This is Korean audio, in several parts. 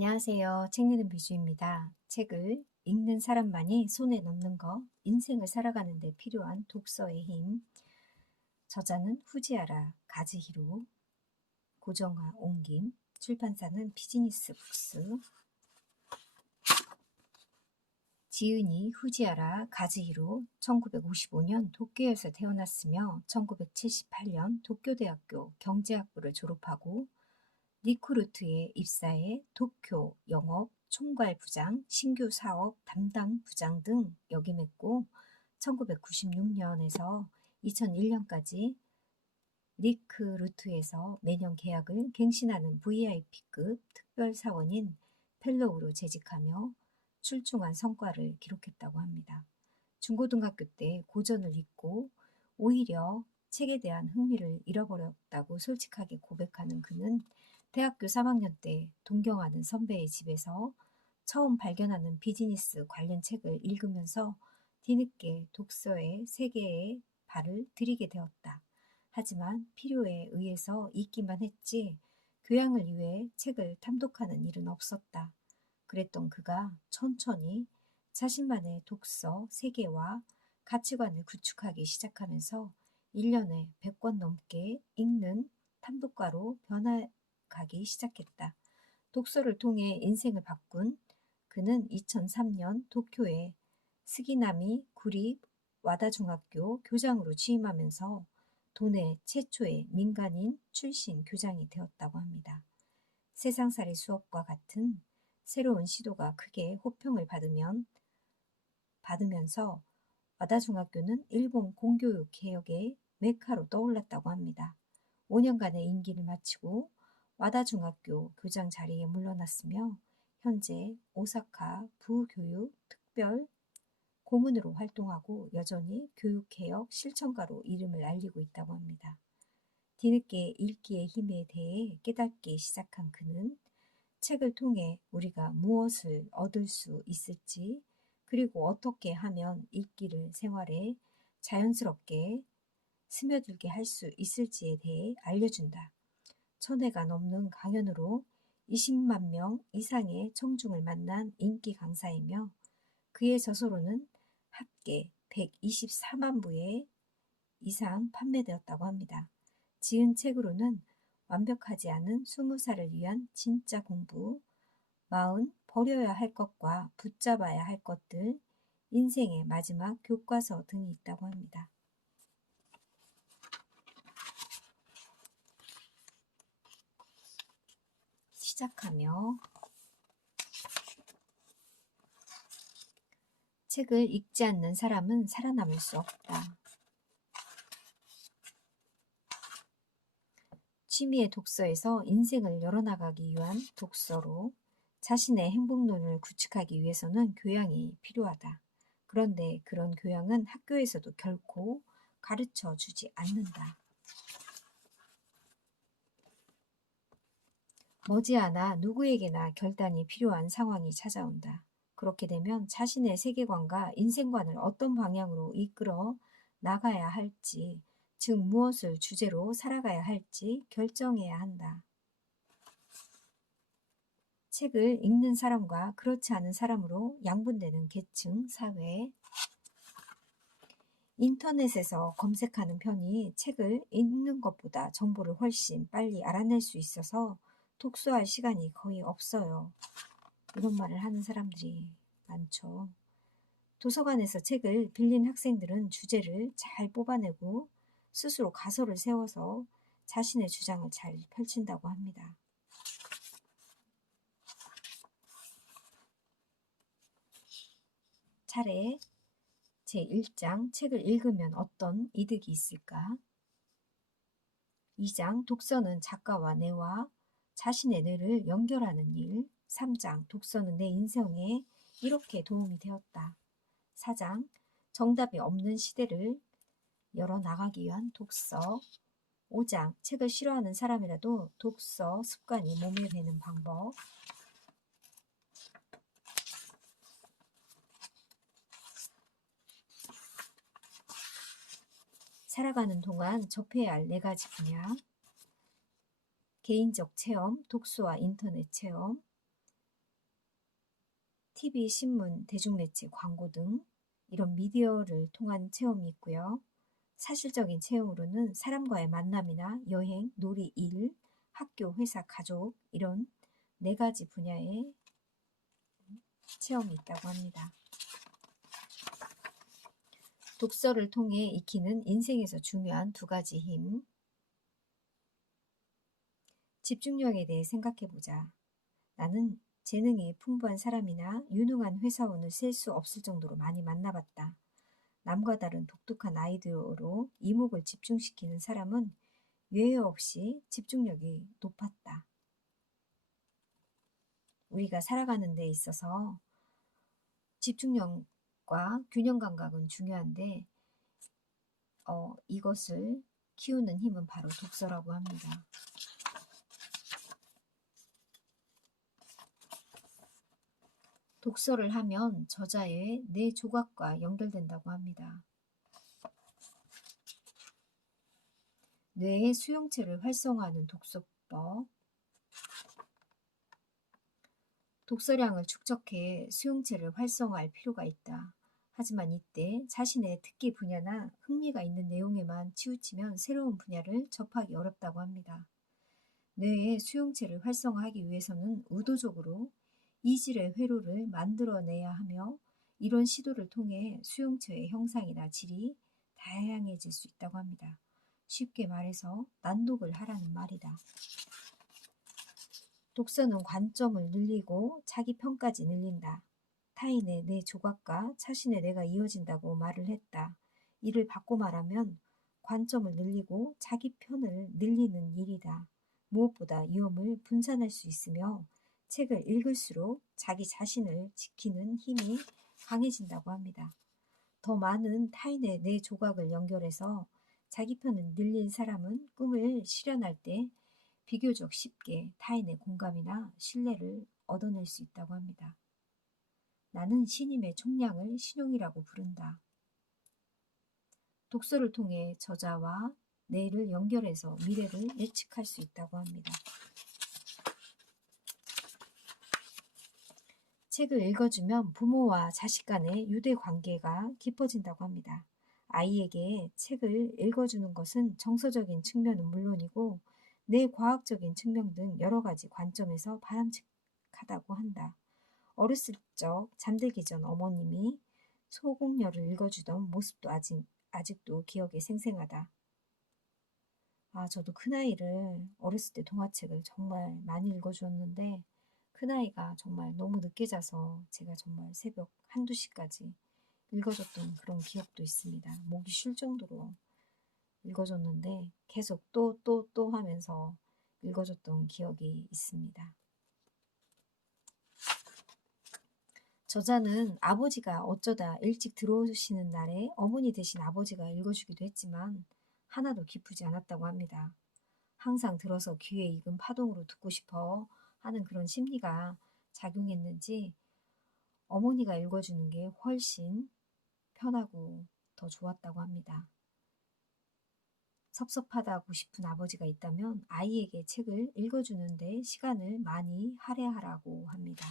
안녕하세요. 책 읽는 비주입니다. 책을 읽는 사람만이 손에 넣는 것, 인생을 살아가는 데 필요한 독서의 힘. 저자는 후지아라 가즈히로, 고정화 옮김, 출판사는 비즈니스 북스. 지은이 후지아라 가즈히로 1955년 도쿄에서 태어났으며 1978년 도쿄대학교 경제학부를 졸업하고 리쿠루트에 입사해 도쿄 영업 총괄부장, 신규 사업 담당 부장 등 역임했고 1996년에서 2001년까지 리크루트에서 매년 계약을 갱신하는 VIP급 특별사원인 펠로우로 재직하며 출중한 성과를 기록했다고 합니다. 중고등학교 때 고전을 읽고 오히려 책에 대한 흥미를 잃어버렸다고 솔직하게 고백하는 그는 대학교 3학년 때 동경하는 선배의 집에서 처음 발견하는 비즈니스 관련 책을 읽으면서 뒤늦게 독서의 세계에 발을 들이게 되었다. 하지만 필요에 의해서 읽기만 했지 교양을 위해 책을 탐독하는 일은 없었다. 그랬던 그가 천천히 자신만의 독서 세계와 가치관을 구축하기 시작하면서 1년에 100권 넘게 읽는 탐독가로 변화가기 시작했다. 독서를 통해 인생을 바꾼 그는 2003년 도쿄의 스기나미 구리 와다중학교 교장으로 취임하면서 도내 최초의 민간인 출신 교장이 되었다고 합니다. 세상살이 수업과 같은 새로운 시도가 크게 호평을 받으면서 와다중학교는 일본 공교육 개혁의 메카로 떠올랐다고 합니다. 5년간의 임기를 마치고 와다중학교 교장 자리에 물러났으며 현재 오사카 부교육 특별 고문으로 활동하고 여전히 교육개혁 실천가로 이름을 알리고 있다고 합니다. 뒤늦게 읽기의 힘에 대해 깨닫기 시작한 그는 책을 통해 우리가 무엇을 얻을 수 있을지, 그리고 어떻게 하면 읽기를 생활에 자연스럽게 스며들게 할 수 있을지에 대해 알려준다. 1000회가 넘는 강연으로 20만 명 이상의 청중을 만난 인기 강사이며 그의 저서로는 합계 124만 부의 이상 판매되었다고 합니다. 지은 책으로는 완벽하지 않은 20살을 위한 진짜 공부, 40 버려야 할 것과 붙잡아야 할 것들, 인생의 마지막 교과서 등이 있다고 합니다. 시작하며 책을 읽지 않는 사람은 살아남을 수 없다. 취미의 독서에서 인생을 열어나가기 위한 독서로 자신의 행복론을 구축하기 위해서는 교양이 필요하다. 그런데 그런 교양은 학교에서도 결코 가르쳐 주지 않는다. 머지않아 누구에게나 결단이 필요한 상황이 찾아온다. 그렇게 되면 자신의 세계관과 인생관을 어떤 방향으로 이끌어 나가야 할지, 즉 무엇을 주제로 살아가야 할지 결정해야 한다. 책을 읽는 사람과 그렇지 않은 사람으로 양분되는 계층, 사회. 인터넷에서 검색하는 편이 책을 읽는 것보다 정보를 훨씬 빨리 알아낼 수 있어서 독서할 시간이 거의 없어요. 이런 말을 하는 사람들이 많죠. 도서관에서 책을 빌린 학생들은 주제를 잘 뽑아내고 스스로 가설을 세워서 자신의 주장을 잘 펼친다고 합니다. 차례 제1장 책을 읽으면 어떤 이득이 있을까? 2장 독서는 작가와 뇌와 자신의 뇌를 연결하는 일. 3장 독서는 내 인생에 이렇게 도움이 되었다. 4장 정답이 없는 시대를 열어나가기 위한 독서. 5장 책을 싫어하는 사람이라도 독서 습관이 몸에 배는 방법. 살아가는 동안 접해야 할 4가지 분야. 개인적 체험, 독서와 인터넷 체험, TV, 신문, 대중매체, 광고 등 이런 미디어를 통한 체험이 있고요. 사실적인 체험으로는 사람과의 만남이나 여행, 놀이, 일, 학교, 회사, 가족 이런 4가지 분야의 체험이 있다고 합니다. 독서를 통해 익히는 인생에서 중요한 2가지 힘. 집중력에 대해 생각해보자. 나는 재능이 풍부한 사람이나 유능한 회사원을 셀 수 없을 정도로 많이 만나봤다. 남과 다른 독특한 아이디어로 이목을 집중시키는 사람은 예외 없이 집중력이 높았다. 우리가 살아가는 데 있어서 집중력과 균형 감각은 중요한데 이것을 키우는 힘은 바로 독서라고 합니다. 독서를 하면 저자의 뇌 조각과 연결된다고 합니다. 뇌의 수용체를 활성화하는 독서법. 독서량을 축적해 수용체를 활성화할 필요가 있다. 하지만 이때 자신의 특기 분야나 흥미가 있는 내용에만 치우치면 새로운 분야를 접하기 어렵다고 합니다. 뇌의 수용체를 활성화하기 위해서는 의도적으로 이질의 회로를 만들어내야 하며 이런 시도를 통해 수용체의 형상이나 질이 다양해질 수 있다고 합니다. 쉽게 말해서 난독을 하라는 말이다. 독서는 관점을 늘리고 자기 편까지 늘린다. 타인의 내 조각과 자신의 뇌가 이어진다고 말을 했다. 이를 바꿔 말하면 관점을 늘리고 자기 편을 늘리는 일이다. 무엇보다 위험을 분산할 수 있으며 책을 읽을수록 자기 자신을 지키는 힘이 강해진다고 합니다. 더 많은 타인의 뇌 조각을 연결해서 자기 편을 늘린 사람은 꿈을 실현할 때 비교적 쉽게 타인의 공감이나 신뢰를 얻어낼 수 있다고 합니다. 나는 신임의 총량을 신용이라고 부른다. 독서를 통해 저자와 뇌를 연결해서 미래를 예측할 수 있다고 합니다. 책을 읽어주면 부모와 자식 간의 유대 관계가 깊어진다고 합니다. 아이에게 책을 읽어주는 것은 정서적인 측면은 물론이고 뇌과학적인 측면 등 여러 가지 관점에서 바람직하다고 한다. 어렸을 적 잠들기 전 어머님이 소공녀를 읽어주던 모습도 아직도 기억에 생생하다. 저도 큰아이를 어렸을 때 동화책을 정말 많이 읽어주었는데 큰아이가 정말 너무 늦게 자서 제가 정말 새벽 1~2시까지 읽어줬던 그런 기억도 있습니다. 목이 쉴 정도로 읽어줬는데 계속 또 하면서 읽어줬던 기억이 있습니다. 저자는 아버지가 어쩌다 일찍 들어오시는 날에 어머니 대신 아버지가 읽어주기도 했지만 하나도 기쁘지 않았다고 합니다. 항상 들어서 귀에 익은 파동으로 듣고 싶어 하는 그런 심리가 작용했는지 어머니가 읽어주는 게 훨씬 편하고 더 좋았다고 합니다. 섭섭하다고 싶은 아버지가 있다면 아이에게 책을 읽어주는데 시간을 많이 할애하라고 합니다.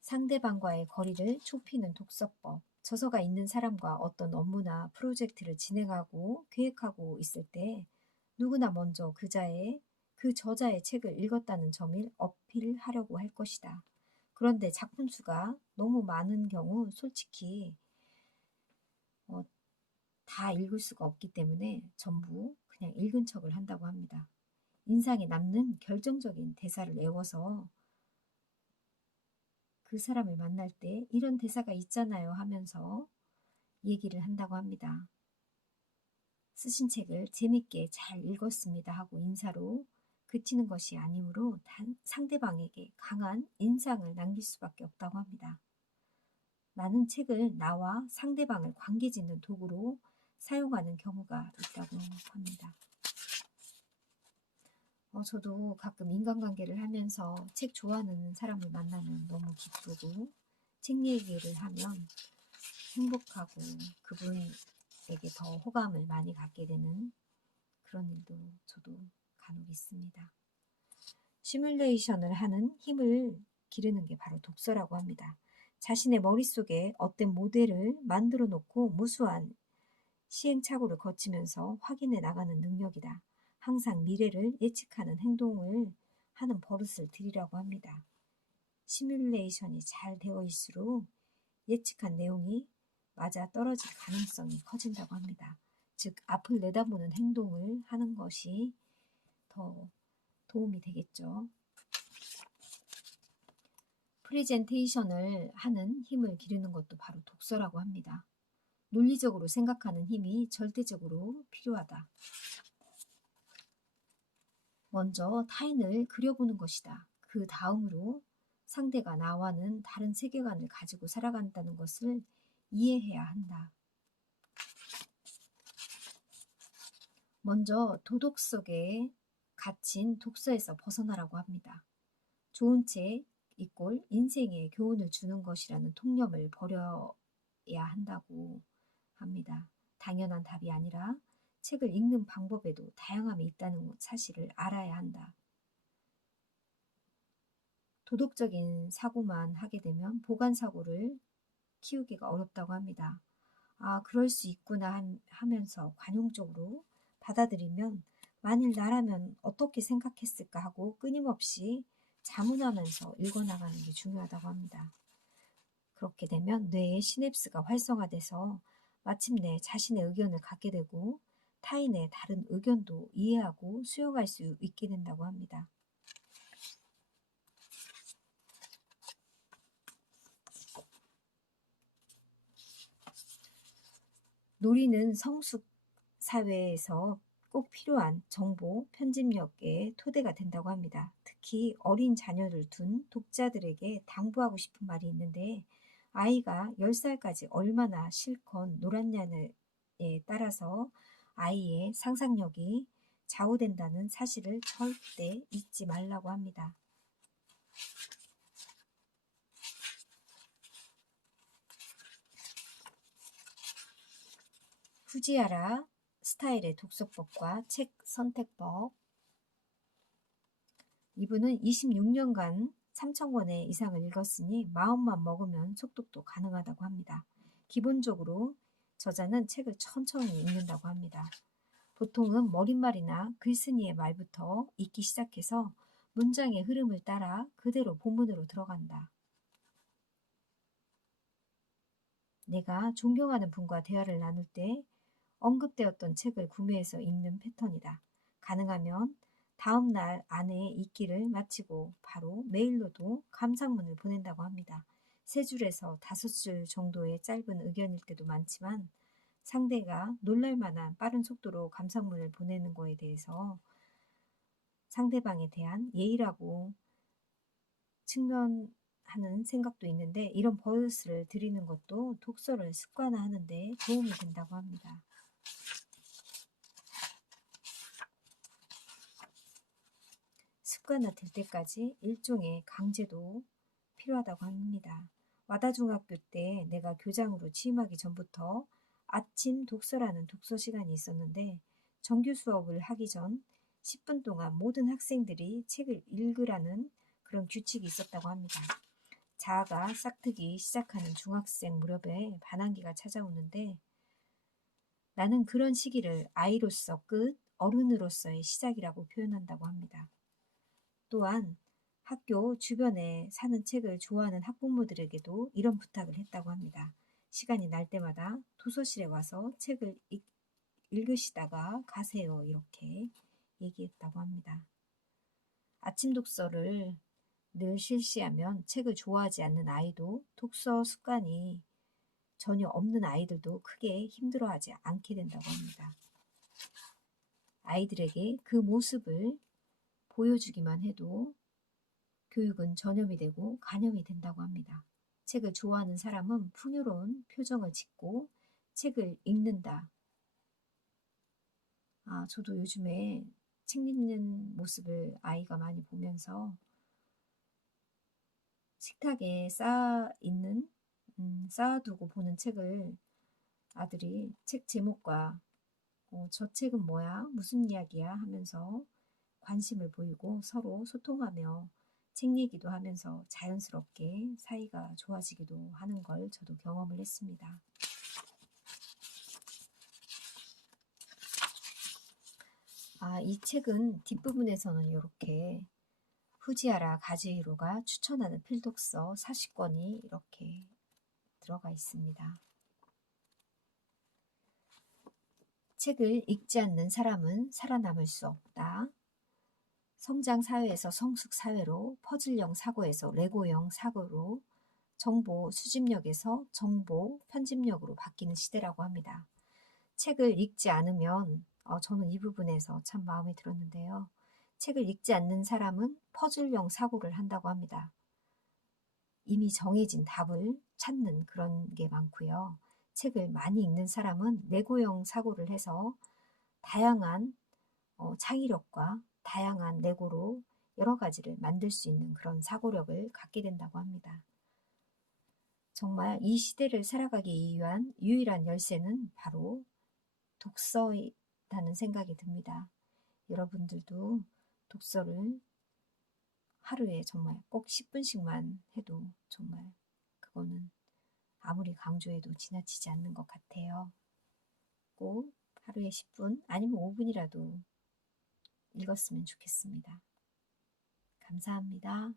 상대방과의 거리를 좁히는 독서법. 저서가 있는 사람과 어떤 업무나 프로젝트를 진행하고 계획하고 있을 때 누구나 먼저 그 저자의 책을 읽었다는 점을 어필하려고 할 것이다. 그런데 작품 수가 너무 많은 경우 솔직히 다 읽을 수가 없기 때문에 전부 그냥 읽은 척을 한다고 합니다. 인상에 남는 결정적인 대사를 외워서 그 사람을 만날 때 이런 대사가 있잖아요 하면서 얘기를 한다고 합니다. 쓰신 책을 재밌게 잘 읽었습니다 하고 인사로 그치는 것이 아니므로 상대방에게 강한 인상을 남길 수밖에 없다고 합니다. 많은 책을 나와 상대방을 관계 짓는 도구로 사용하는 경우가 있다고 합니다. 저도 가끔 인간관계를 하면서 책 좋아하는 사람을 만나면 너무 기쁘고 책 얘기를 하면 행복하고 그분에게 더 호감을 많이 갖게 되는 그런 일도 저도 간혹 있습니다. 시뮬레이션을 하는 힘을 기르는 게 바로 독서라고 합니다. 자신의 머릿속에 어떤 모델을 만들어 놓고 무수한 시행착오를 거치면서 확인해 나가는 능력이다. 항상 미래를 예측하는 행동을 하는 버릇을 들이라고 합니다. 시뮬레이션이 잘 되어 있을수록 예측한 내용이 맞아 떨어질 가능성이 커진다고 합니다. 즉, 앞을 내다보는 행동을 하는 것이 더 도움이 되겠죠. 프레젠테이션을 하는 힘을 기르는 것도 바로 독서라고 합니다. 논리적으로 생각하는 힘이 절대적으로 필요하다. 먼저 타인을 그려보는 것이다. 그 다음으로 상대가 나와는 다른 세계관을 가지고 살아간다는 것을 이해해야 한다. 먼저 도덕 속에 갇힌 독서에서 벗어나라고 합니다. 좋은 책 이꼴 인생에 교훈을 주는 것이라는 통념을 버려야 한다고 합니다. 당연한 답이 아니라 책을 읽는 방법에도 다양함이 있다는 사실을 알아야 한다. 도덕적인 사고만 하게 되면 보관 사고를 키우기가 어렵다고 합니다. 아, 그럴 수 있구나 하면서 관용적으로 받아들이면 만일 나라면 어떻게 생각했을까 하고 끊임없이 자문하면서 읽어나가는 게 중요하다고 합니다. 그렇게 되면 뇌의 시냅스가 활성화돼서 마침내 자신의 의견을 갖게 되고 타인의 다른 의견도 이해하고 수용할 수 있게 된다고 합니다. 놀이는 성숙 사회에서 꼭 필요한 정보 편집력의 토대가 된다고 합니다. 특히 어린 자녀를 둔 독자들에게 당부하고 싶은 말이 있는데 아이가 10살까지 얼마나 실컷 놀았냐에 따라서 아이의 상상력이 좌우된다는 사실을 절대 잊지 말라고 합니다. 후지야라 스타일의 독서법과 책 선택법. 이분은 26년간 3,000권의 이상을 읽었으니 마음만 먹으면 속독도 가능하다고 합니다. 기본적으로 저자는 책을 천천히 읽는다고 합니다. 보통은 머릿말이나 글쓴이의 말부터 읽기 시작해서 문장의 흐름을 따라 그대로 본문으로 들어간다. 내가 존경하는 분과 대화를 나눌 때 언급되었던 책을 구매해서 읽는 패턴이다. 가능하면 다음 날 안에 읽기를 마치고 바로 메일로도 감상문을 보낸다고 합니다. 3줄에서 5줄 정도의 짧은 의견일 때도 많지만 상대가 놀랄만한 빠른 속도로 감상문을 보내는 거에 대해서 상대방에 대한 예의라고 측면하는 생각도 있는데 이런 버릇을 들이는 것도 독서를 습관화하는 데 도움이 된다고 합니다. 습관화 될 때까지 일종의 강제도 필요하다고 합니다. 와다 중학교 때 내가 교장으로 취임하기 전부터 아침 독서라는 독서 시간이 있었는데 정규 수업을 하기 전 10분 동안 모든 학생들이 책을 읽으라는 그런 규칙이 있었다고 합니다. 자아가 싹트기 시작하는 중학생 무렵에 반항기가 찾아오는데 나는 그런 시기를 아이로서 끝, 어른으로서의 시작이라고 표현한다고 합니다. 또한 학교 주변에 사는 책을 좋아하는 학부모들에게도 이런 부탁을 했다고 합니다. 시간이 날 때마다 도서실에 와서 책을 읽으시다가 가세요. 이렇게 얘기했다고 합니다. 아침 독서를 늘 실시하면 책을 좋아하지 않는 아이도 독서 습관이 전혀 없는 아이들도 크게 힘들어하지 않게 된다고 합니다. 아이들에게 그 모습을 보여주기만 해도 교육은 전염이 되고 간염이 된다고 합니다. 책을 좋아하는 사람은 풍요로운 표정을 짓고 책을 읽는다. 저도 요즘에 책 읽는 모습을 아이가 많이 보면서 식탁에 쌓아두고 보는 책을 아들이 책 제목과 저 책은 뭐야? 무슨 이야기야? 하면서 관심을 보이고 서로 소통하며 책 얘기도 하면서 자연스럽게 사이가 좋아지기도 하는 걸 저도 경험을 했습니다. 이 책은 뒷부분에서는 이렇게 후지아라 가즈히로가 추천하는 필독서 40권이 이렇게 들어가 있습니다. 책을 읽지 않는 사람은 살아남을 수 없다. 성장 사회에서 성숙 사회로, 퍼즐형 사고에서 레고형 사고로, 정보 수집력에서 정보 편집력으로 바뀌는 시대라고 합니다. 책을 읽지 않으면 저는 이 부분에서 참 마음에 들었는데요. 책을 읽지 않는 사람은 퍼즐형 사고를 한다고 합니다. 이미 정해진 답을 찾는 그런 게 많고요. 책을 많이 읽는 사람은 레고형 사고를 해서 다양한 창의력과 다양한 레고로 여러 가지를 만들 수 있는 그런 사고력을 갖게 된다고 합니다. 정말 이 시대를 살아가기 위한 유일한 열쇠는 바로 독서라는 생각이 듭니다. 여러분들도 독서를 하루에 정말 꼭 10분씩만 해도 정말 그거는 아무리 강조해도 지나치지 않는 것 같아요. 꼭 하루에 10분 아니면 5분이라도 읽었으면 좋겠습니다. 감사합니다.